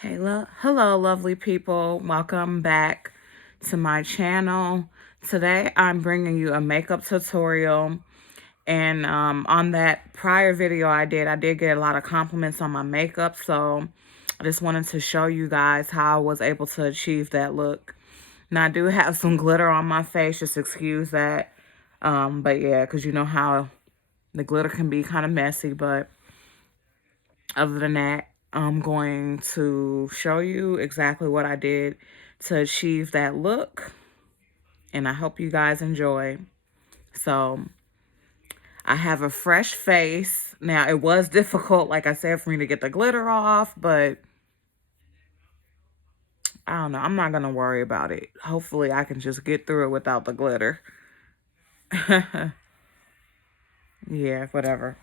Hello, lovely people. Welcome back to my channel. Today, I'm bringing you a makeup tutorial. And on that prior video I did get a lot of compliments on my makeup. So I just wanted to show you guys how I was able to achieve that look. Now, I do have some glitter on my face. Just excuse that. But yeah, because you know how the glitter can be kind of messy. But other than that, I'm going to show you exactly what I did to achieve that look, and I hope you guys enjoy. So I have a fresh face. Now, it was difficult, like I said, for me to get the glitter off, but I don't know. I'm not going to worry about it. Hopefully, I can just get through it without the glitter. Yeah, whatever.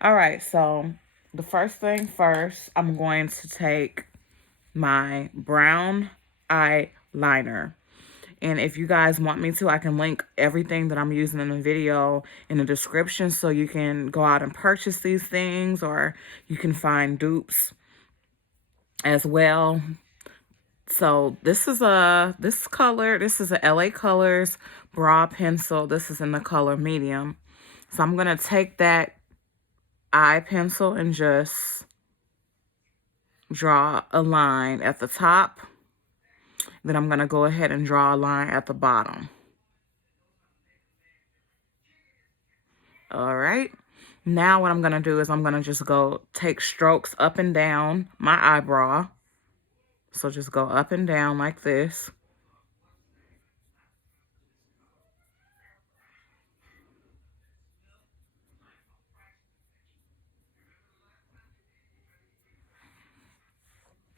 All right, so the first thing first, I'm going to take my brown eyeliner. And if you guys want me to, I can link everything that I'm using in the video in the description so you can go out and purchase these things, or you can find dupes as well. So this is a LA Colors brow pencil. This is in the color medium. So I'm going to take that eye pencil and just draw a line at the top. Then I'm going to go ahead and draw a line at the bottom. All right. Now what I'm going to do is I'm going to just go take strokes up and down my eyebrow. So just go up and down like this.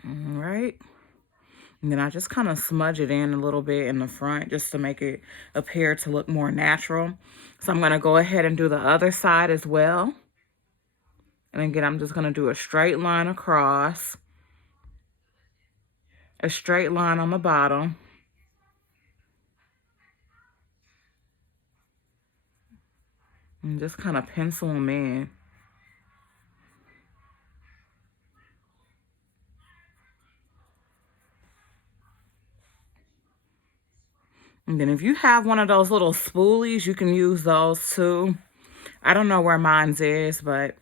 All right. And then I just kind of smudge it in a little bit in the front just to make it appear to look more natural. So I'm going to go ahead and do the other side as well. And again, I'm just going to do a straight line across, a straight line on the bottom. And just kind of pencil them in. And then if you have one of those little spoolies, you can use those too. I don't know where mine's is, but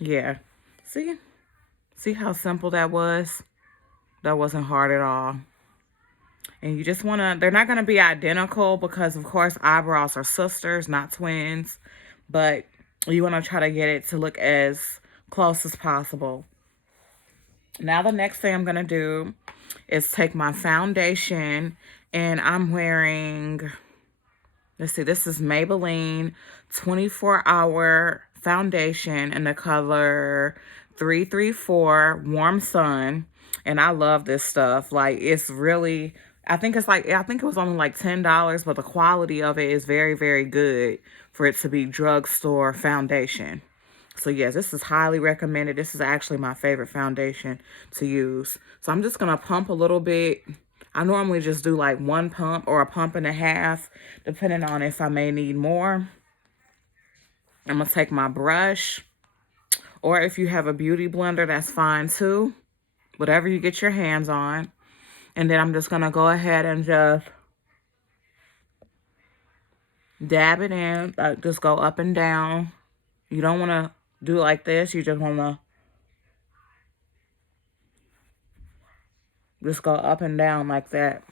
yeah. See how simple that was? That wasn't hard at all. And you just want to, they're not going to be identical because, of course, eyebrows are sisters, not twins. But you want to try to get it to look as close as possible. Now the next thing I'm going to do is take my foundation, and I'm wearing, let's see, this is Maybelline 24-Hour Foundation in the color 334 Warm Sun. And I love this stuff. Like, it's really, I think it was only like $10, but the quality of it is very, very good for it to be drugstore foundation. So yes, this is highly recommended. This is actually my favorite foundation to use. So I'm just going to pump a little bit. I normally just do like one pump or a pump and a half, depending on if I may need more. I'm going to take my brush, or if you have a beauty blender, that's fine too. Whatever you get your hands on. And then I'm just going to go ahead and just dab it in. Just go up and down. You don't want to do it like this. You just want to just go up and down like that.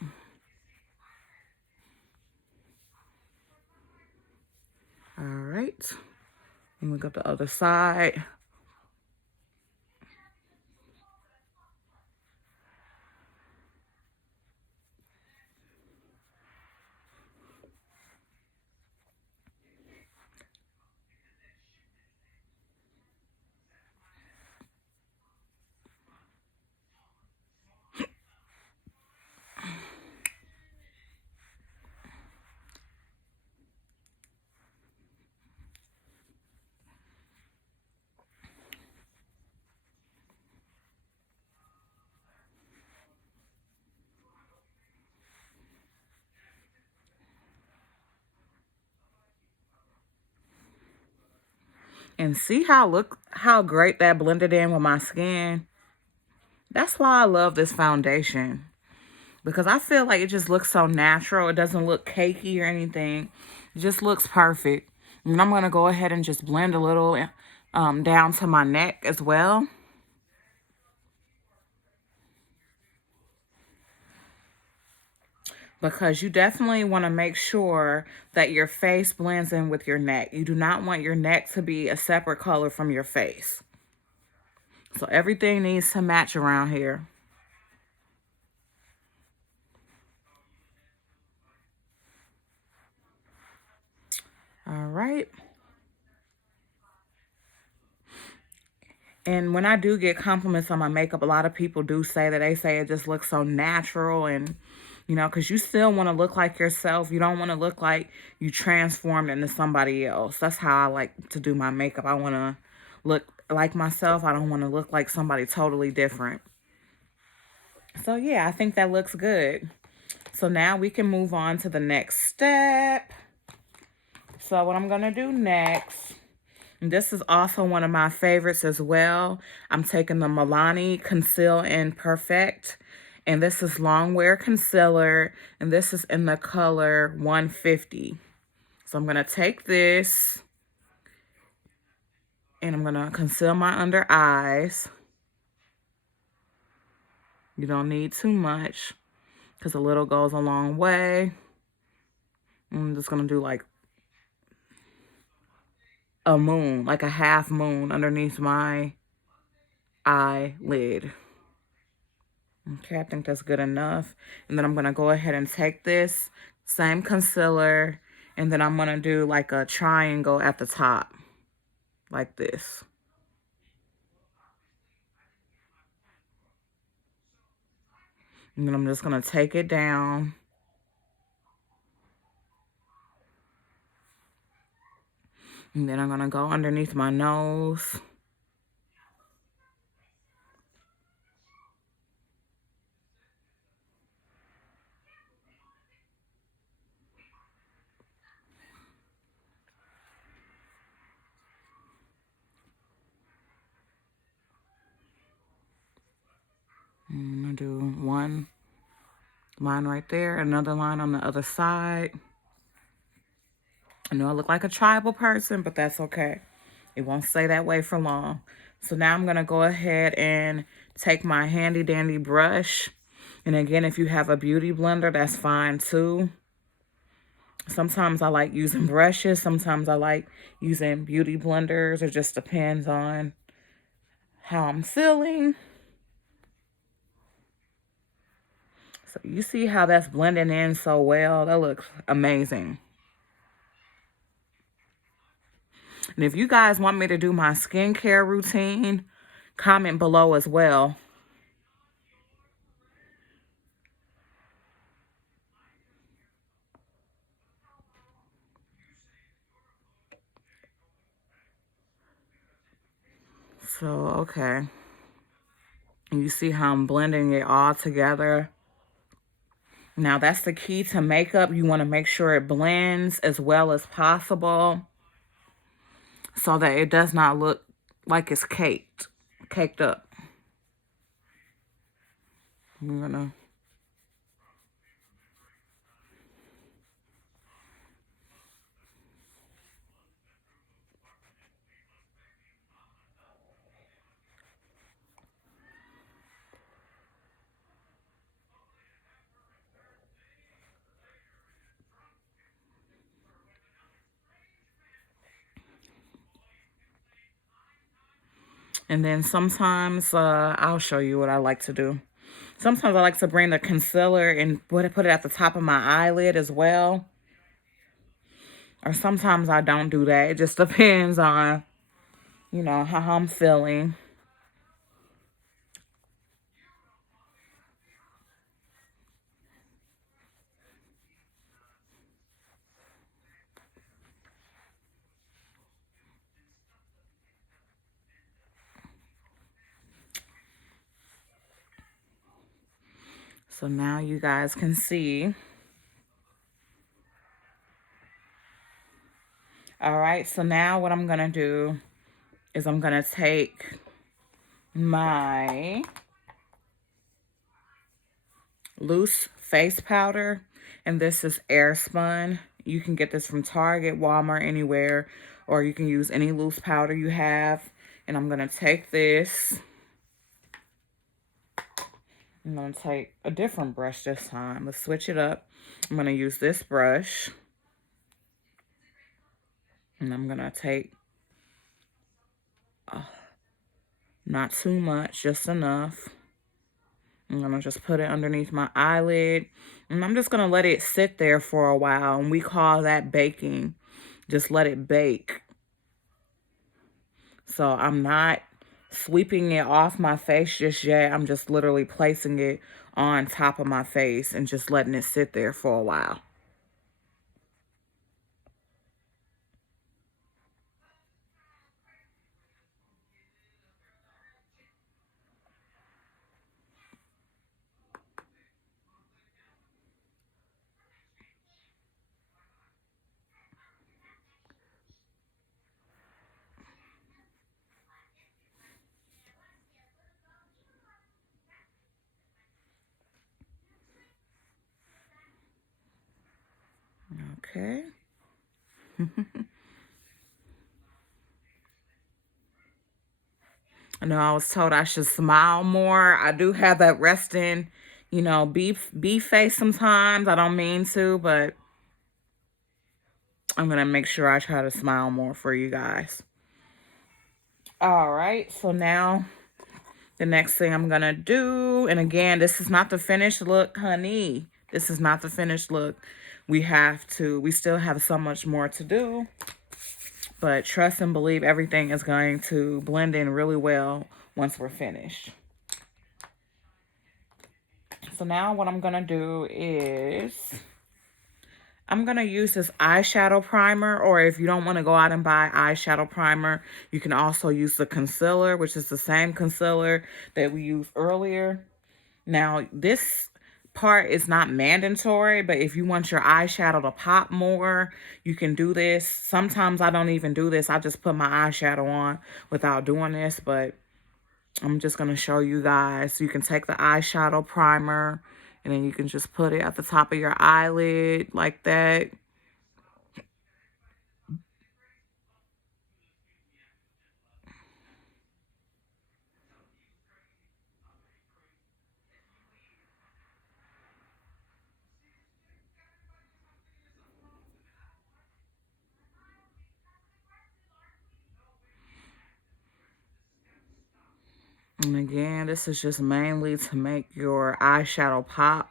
All right. And we got the other side. And see how great that blended in with my skin. That's why I love this foundation. Because I feel like it just looks so natural. It doesn't look cakey or anything. It just looks perfect. And I'm going to go ahead and just blend a little down to my neck as well. Because you definitely want to make sure that your face blends in with your neck. You do not want your neck to be a separate color from your face. So everything needs to match around here. All right. And when I do get compliments on my makeup, a lot of people do say that they say it just looks so natural and, you know, because you still want to look like yourself. You don't want to look like you transformed into somebody else. That's how I like to do my makeup. I want to look like myself. I don't want to look like somebody totally different. So, yeah, I think that looks good. So now we can move on to the next step. So what I'm going to do next, and this is also one of my favorites as well. I'm taking the Milani Conceal and Perfect. And this is Longwear Concealer. And this is in the color 150. So I'm going to take this. And I'm going to conceal my under eyes. You don't need too much, because a little goes a long way. I'm just going to do like a moon, like a half moon underneath my eyelid. Okay, I think that's good enough. And then I'm going to go ahead and take this same concealer, and then I'm going to do like a triangle at the top, like this. And then I'm just going to take it down. And then I'm going to go underneath my nose. I'm going to do one line right there, another line on the other side. I know I look like a tribal person, but that's okay. It won't stay that way for long. So now I'm going to go ahead and take my handy dandy brush. And again, if you have a beauty blender, that's fine too. Sometimes I like using brushes. Sometimes I like using beauty blenders. It just depends on how I'm feeling. So you see how that's blending in so well? That looks amazing. And if you guys want me to do my skincare routine, comment below as well. So, okay. And you see how I'm blending it all together. Now, that's the key to makeup. You want to make sure it blends as well as possible, so that it does not look like it's caked up. I'm gonna and then sometimes I'll show you what I like to do. Sometimes I like to bring the concealer and put it at the top of my eyelid as well. Or sometimes I don't do that. It just depends on, you know, how I'm feeling. So now you guys can see. All right, so now what I'm going to do is I'm going to take my loose face powder. And this is Airspun. You can get this from Target, Walmart, anywhere. Or you can use any loose powder you have. And I'm going to take this. I'm going to take a different brush this time. Let's switch it up. I'm going to use this brush. And I'm going to take not too much, just enough. I'm going to just put it underneath my eyelid. And I'm just going to let it sit there for a while. And we call that baking. Just let it bake. So I'm not sweeping it off my face just yet. I'm just literally placing it on top of my face and just letting it sit there for a while. Okay. I know I was told I should smile more. I do have that resting, you know, bee face sometimes. I don't mean to, but I'm going to make sure I try to smile more for you guys. All right. So now the next thing I'm going to do, and again, this is not the finished look, honey. This is not the finished look. We still have so much more to do. But trust and believe everything is going to blend in really well once we're finished. So now what I'm going to do is I'm going to use this eyeshadow primer, or if you don't want to go out and buy eyeshadow primer, you can also use the concealer, which is the same concealer that we used earlier. Now, this part is not mandatory, but if you want your eyeshadow to pop more, you can do this. Sometimes I don't even do this. I just put my eyeshadow on without doing this, but I'm just going to show you guys. You can take the eyeshadow primer and then you can just put it at the top of your eyelid like that. And again, this is just mainly to make your eyeshadow pop.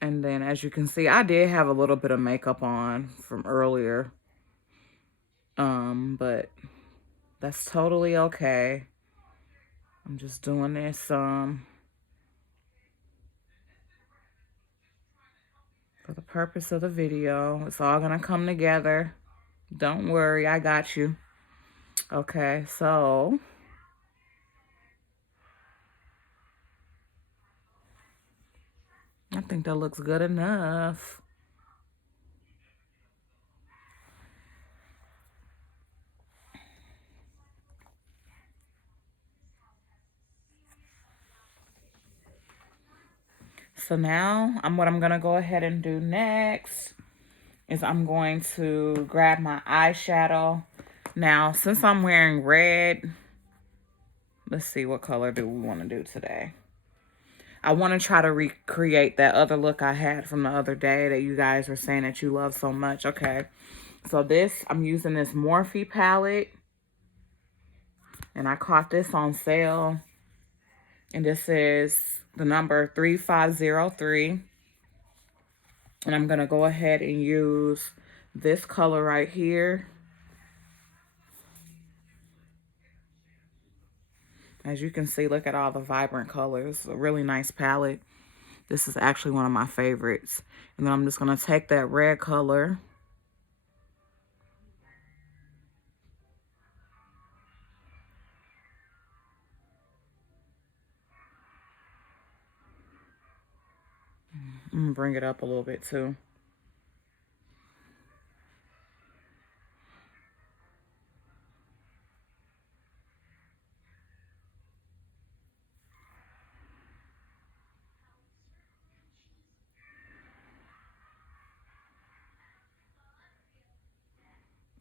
And then as you can see, I did have a little bit of makeup on from earlier. But that's totally okay. I'm just doing this for the purpose of the video. It's all gonna come together. Don't worry, I got you. Okay, so I think that looks good enough. So now what I'm gonna go ahead and do next is I'm going to grab my eyeshadow. Now, since I'm wearing red, let's see, what color do we want to do today? I want to try to recreate that other look I had from the other day that you guys were saying that you love so much. Okay, so I'm using this Morphe palette. And I caught this on sale. And this is the number 3503. And I'm going to go ahead and use this color right here. As you can see, look at all the vibrant colors. A really nice palette. This is actually one of my favorites. And then I'm just going to take that red color. I'm going to bring it up a little bit too.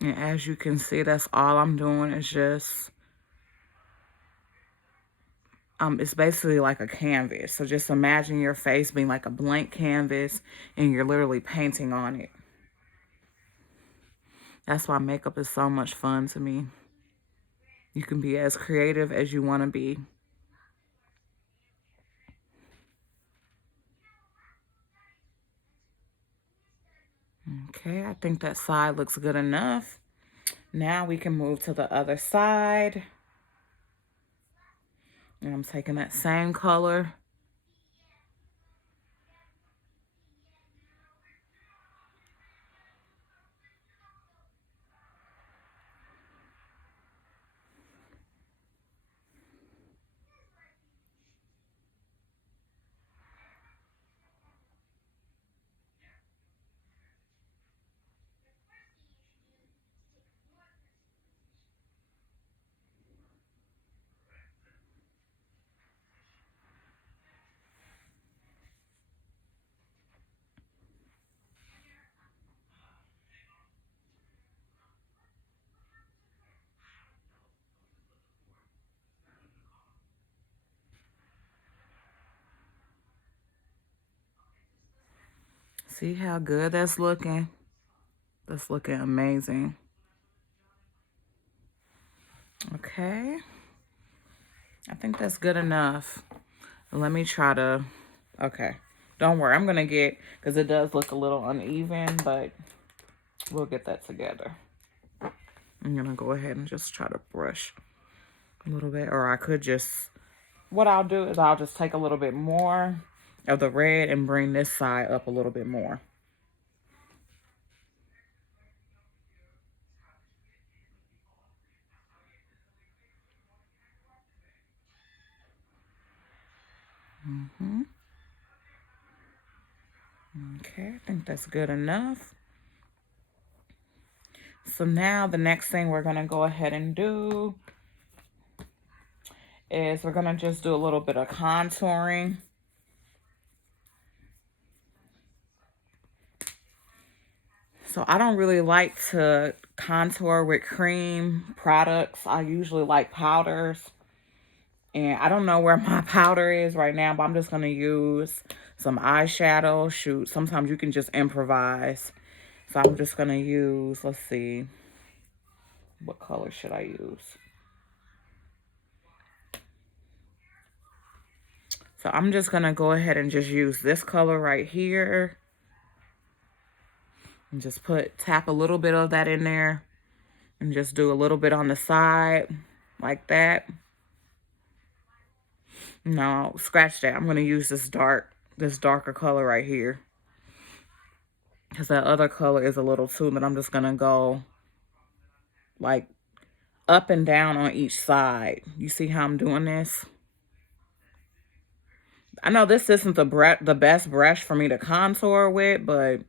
And as you can see, that's all I'm doing is just, it's basically like a canvas. So just imagine your face being like a blank canvas and you're literally painting on it. That's why makeup is so much fun to me. You can be as creative as you want to be. Okay, I think that side looks good enough. Now we can move to the other side. And I'm taking that same color. See how good that's looking? That's looking amazing. Okay. I think that's good enough. Let me try to, okay. Don't worry, I'm gonna get, because it does look a little uneven, but we'll get that together. I'm gonna go ahead and just try to brush a little bit, or I could just, what I'll do is I'll just take a little bit more of the red and bring this side up a little bit more. Okay, I think that's good enough. So now the next thing we're gonna go ahead and do is we're gonna just do a little bit of contouring. So I don't really like to contour with cream products. I usually like powders. And I don't know where my powder is right now, but I'm just going to use some eyeshadow. Shoot, sometimes you can just improvise. So I'm just going to use, let's see, what color should I use? So I'm just going to go ahead and just use this color right here. And just tap a little bit of that in there. And just do a little bit on the side, like that. No, scratch that. I'm going to use this darker color right here. Because that other color is a little too, but I'm just going to go like up and down on each side. You see how I'm doing this? I know this isn't the best brush for me to contour with, but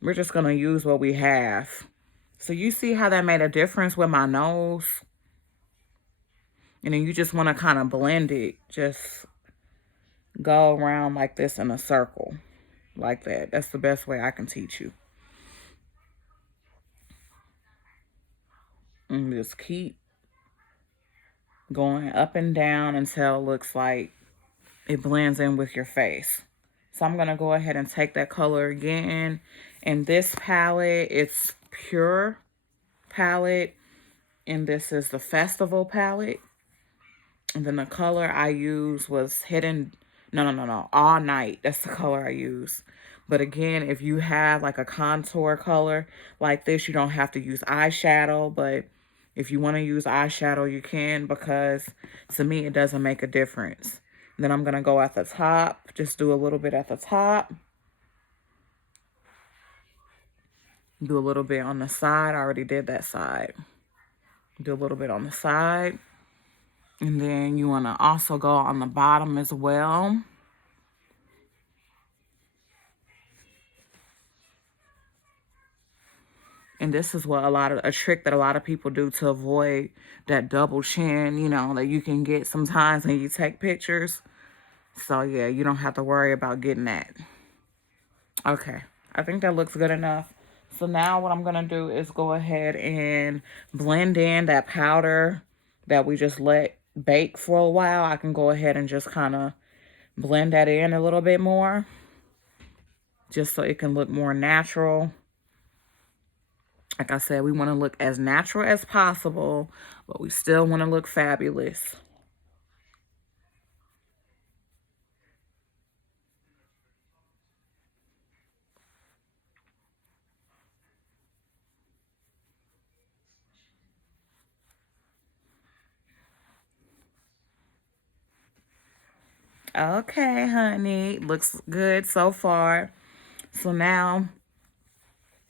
we're just going to use what we have. So you see how that made a difference with my nose? And then you just want to kind of blend it. Just go around like this in a circle. Like that. That's the best way I can teach you. And just keep going up and down until it looks like it blends in with your face. So I'm going to go ahead and take that color again. And this palette, it's Pure palette. And this is the Festival palette. And then the color I used was No. All Night. That's the color I use. But again, if you have like a contour color like this, you don't have to use eyeshadow. But if you want to use eyeshadow, you can, because to me, it doesn't make a difference. Then I'm going to go at the top. Just do a little bit at the top. Do a little bit on the side. I already did that side. Do a little bit on the side. And then you want to also go on the bottom as well. And this is what a trick that a lot of people do to avoid that double chin, you know, that you can get sometimes when you take pictures. So yeah, you don't have to worry about getting that. Okay, I think that looks good enough. So now what I'm going to do is go ahead and blend in that powder that we just let bake for a while. I can go ahead and just kind of blend that in a little bit more, just so it can look more natural. Like I said, we want to look as natural as possible, but we still want to look fabulous. Okay, honey, looks good so far. So now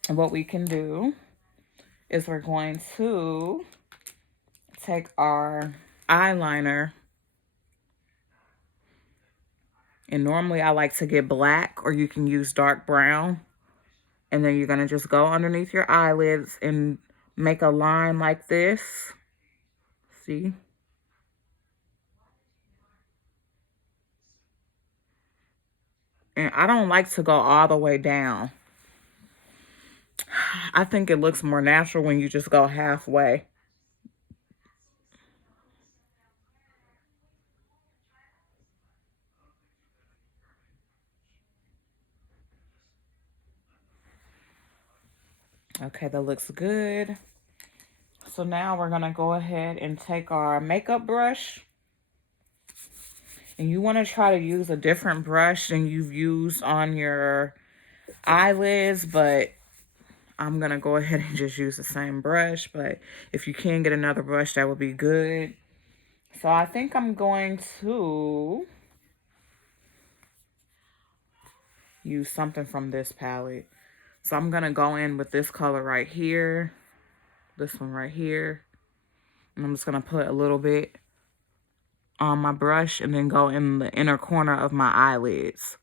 what we can do is we're going to take our eyeliner, and normally I like to get black, or you can use dark brown, and then you're going to just go underneath your eyelids and make a line like this. See? And I don't like to go all the way down. I think it looks more natural when you just go halfway. Okay, that looks good. So now we're going to go ahead and take our makeup brush. And you want to try to use a different brush than you've used on your eyelids, but I'm going to go ahead and just use the same brush. But if you can get another brush, that would be good. So I think I'm going to use something from this palette. So I'm going to go in with this color right here. This one right here. And I'm just going to put a little bit on my brush and then go in the inner corner of my eyelids.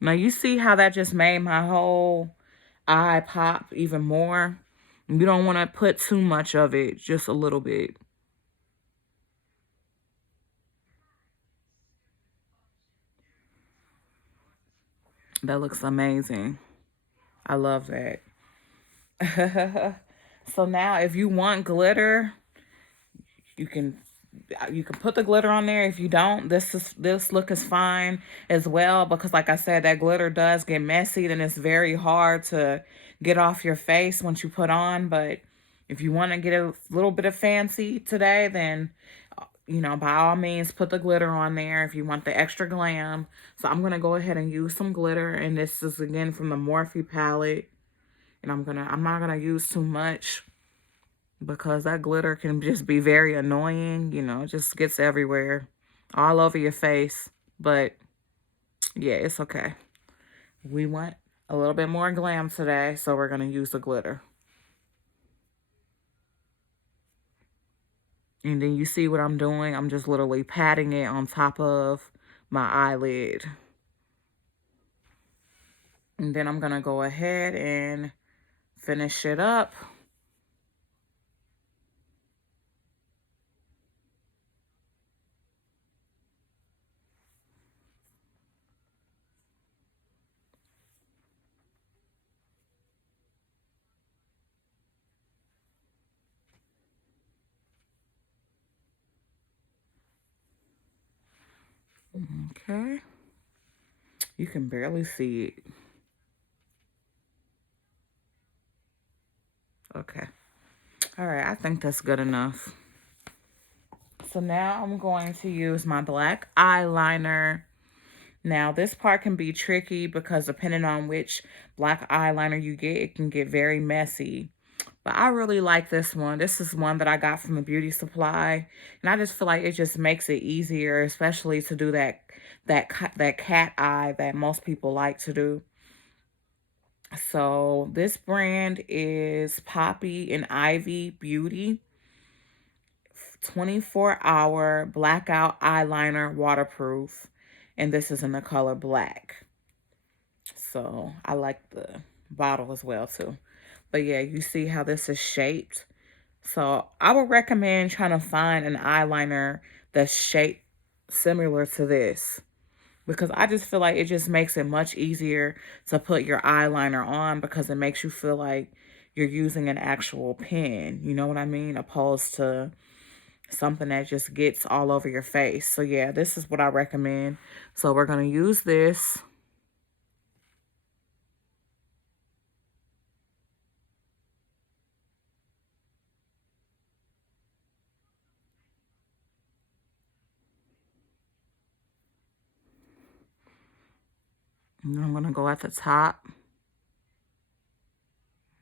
Now you see how that just made my whole eye pop even more. You don't want to put too much of it, just a little bit. That looks amazing. I love that. So now if you want glitter, you can put the glitter on there. If you don't, this look is fine as well, because like I said, that glitter does get messy, then it's very hard to get off your face once you put on. But if you want to get a little bit of fancy today, then you know, by all means, put the glitter on there if you want the extra glam. So I'm going to go ahead and use some glitter. And this is, again, from the Morphe palette. And I'm not going to use too much, because that glitter can just be very annoying. You know, it just gets everywhere, all over your face. But, yeah, it's okay. We want a little bit more glam today, so we're going to use the glitter. And then you see what I'm doing? I'm just literally patting it on top of my eyelid. And then I'm going to go ahead and finish it up. Okay. You can barely see it. Okay. All right, I think that's good enough. So now I'm going to use my black eyeliner. Now, this part can be tricky because depending on which black eyeliner you get, it can get very messy. But I really like this one. This is one that I got from the beauty supply. And I just feel like it just makes it easier, especially to do that cat eye that most people like to do. So this brand is Poppy and Ivy Beauty 24-hour blackout eyeliner, waterproof. And this is in the color black. So I like the bottle as well too. But yeah, you see how this is shaped. So I would recommend trying to find an eyeliner that's shaped similar to this, because I just feel like it just makes it much easier to put your eyeliner on because it makes you feel like you're using an actual pen. You know what I mean? Opposed to something that just gets all over your face. So yeah, this is what I recommend. So we're going to use this. And then I'm going to go at the top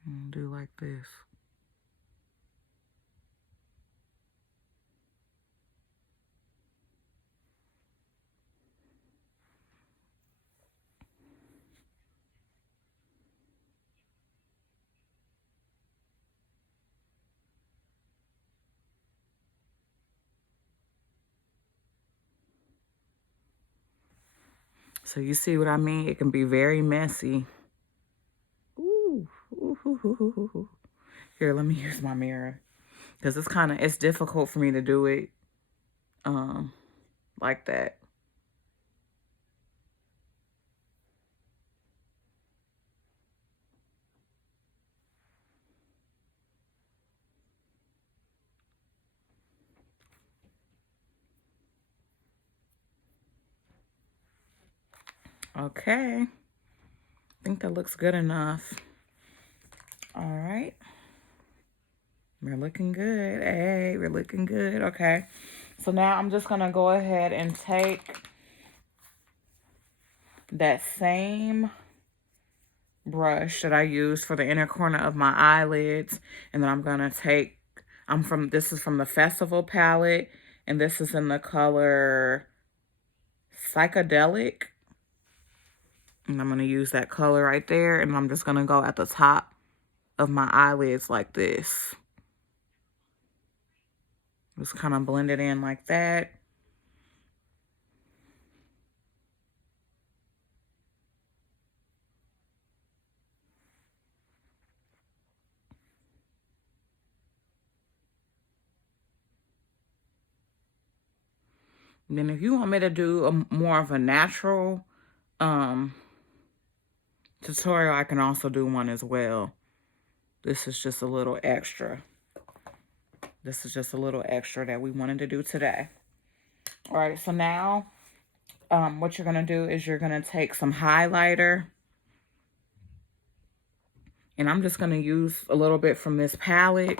and do like this. So you see what I mean? It can be very messy. Ooh. Ooh. Here, let me use my mirror. Because it's difficult for me to do it like that. Okay. I think that looks good enough. All right. We're looking good. Hey, we're looking good. Okay. So now I'm just going to go ahead and take that same brush that I used for the inner corner of my eyelids. And then I'm going to take, this is from the Festival palette. And this is in the color Psychedelic. And I'm going to use that color right there. And I'm just going to go at the top of my eyelids like this. Just kind of blend it in like that. And then if you want me to do more of a natural tutorial, I can also do one as well. This is just a little extra. This is just a little extra that we wanted to do today. All right, so now what you're going to do is you're going to take some highlighter. And I'm just going to use a little bit from this palette.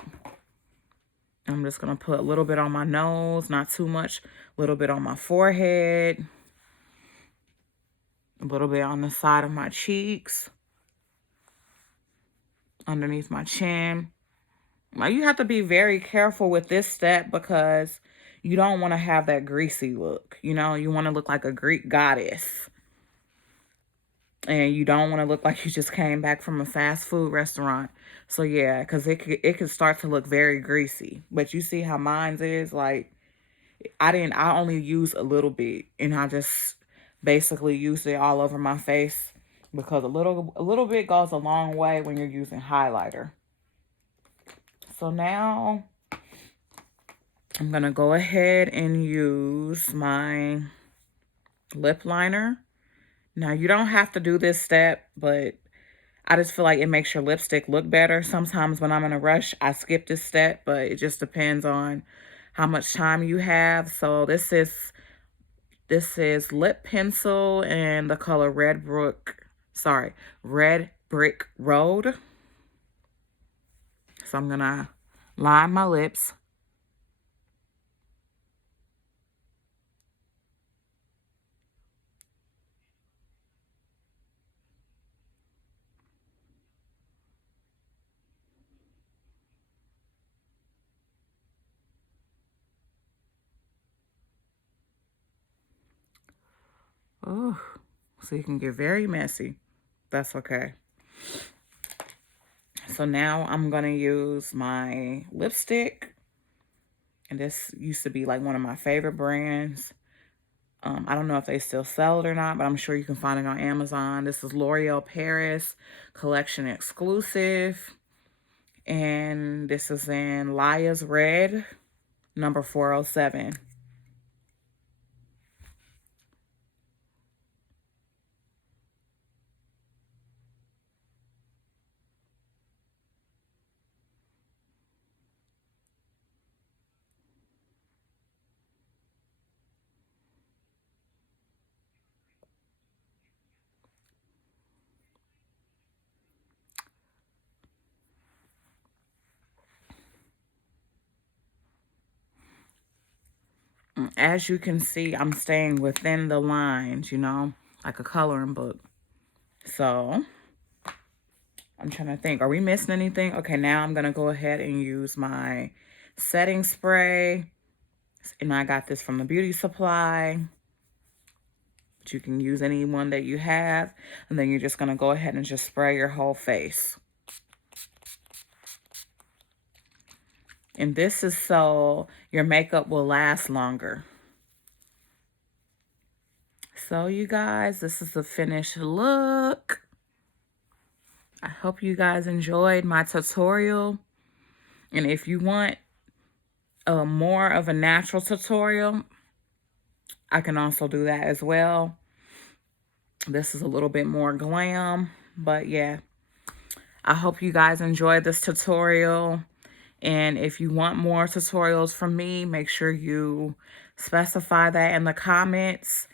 I'm just going to put a little bit on my nose, not too much. A little bit on my forehead. A little bit on the side of my cheeks. Underneath my chin. Now, you have to be very careful with this step because you don't want to have that greasy look. You know, you want to look like a Greek goddess. And you don't want to look like you just came back from a fast food restaurant. So, yeah, because it could start to look very greasy. But you see how mine's is? Like, I only use a little bit. And I just basically used it all over my face. Because a little bit goes a long way when you're using highlighter. So now I'm going to go ahead and use my lip liner. Now, you don't have to do this step, but I just feel like it makes your lipstick look better. Sometimes when I'm in a rush, I skip this step, but it just depends on how much time you have. So this is lip pencil in the color Red Brick Road. So I'm going to line my lips. Oh, so you can get very messy. That's okay. So now I'm going to use my lipstick. And this used to be like one of my favorite brands. I don't know if they still sell it or not, but I'm sure you can find it on Amazon. This is L'Oreal Paris Collection Exclusive. And this is in Lia's Red, number 407. As you can see, I'm staying within the lines, you know, like a coloring book. So I'm trying to think, are we missing anything? Okay, now I'm going to go ahead and use my setting spray. And I got this from the beauty supply. But you can use any one that you have. And then you're just going to go ahead and just spray your whole face. And this is so your makeup will last longer. So you guys, this is the finished look. I hope you guys enjoyed my tutorial. And if you want more of a natural tutorial, I can also do that as well. This is a little bit more glam, but yeah. I hope you guys enjoyed this tutorial. And if you want more tutorials from me, make sure you specify that in the comments.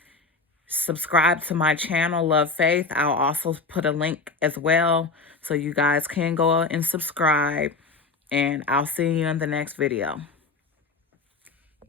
Subscribe to my channel, Love Faith. I'll also put a link as well so you guys can go and subscribe. And I'll see you in the next video.